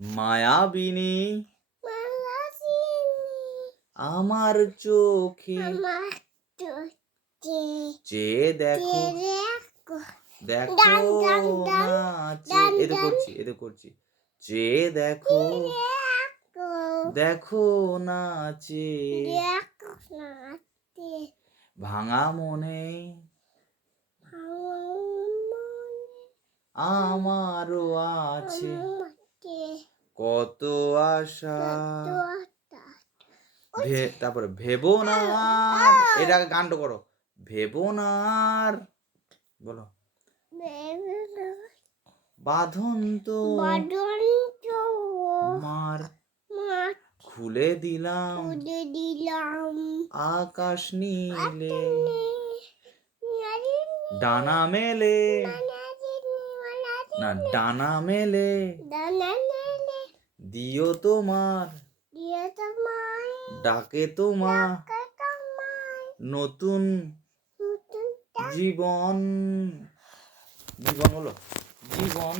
মায়াবিনী আমার চোখে চেয়ে দেখো দেখো নাচে এতো করছি চেয়ে দেখো দেখো নাচে ভাঙা মনে আমারও আছে কত আশা তারপরে ভেবো না আর এটা গানটা করো ভেবো না আর বলো বাঁধন তো মার খুলে দিলাম আকাশ নীলে ডানা মেলে না ডানা মেলে দিও তোমার ডাকে তোমার নতুন জীবন জীবন হলো জীবন